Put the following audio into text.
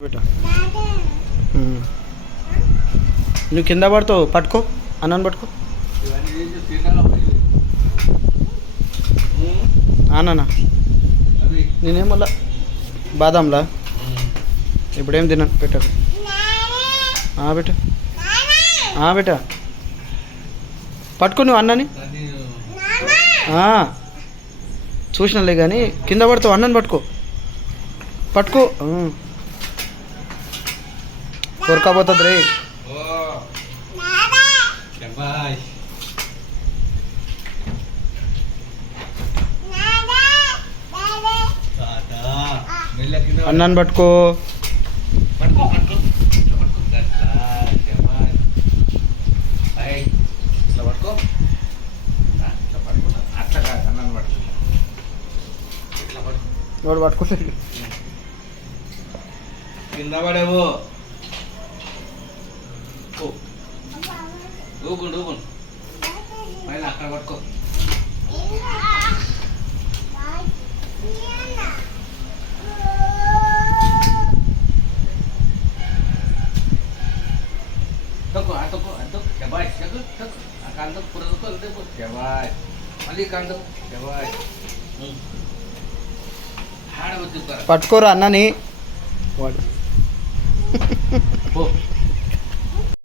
बेटा నువ్వు కింద పడతావు పట్టుకో అన్నాను పట్టుకో అన్నా నేనేం మళ్ళా బాదాంలా ఇప్పుడేం తిన్నాను పెట్టకు బేట బేట పట్టుకో నువ్వు అన్నని చూసినలే కానీ కింద పడతావు అన్నని పట్టుకో పట్టుకో కొరకపోతుంది రే అన్నాన్ని పట్టుకో వాడు పట్టుకుంటే కింద పడేవు దూకుని దూకుని పైన అక్కడ పట్టుకో తక్కువ అతకు అతకు జబాయ్ తక్కు తక్కు ఆ కాంతం పురదుకో అంతే జబాయ్ మళ్ళీ కాంతం జబాయ్ పట్టుకోరా అన్నని వాడు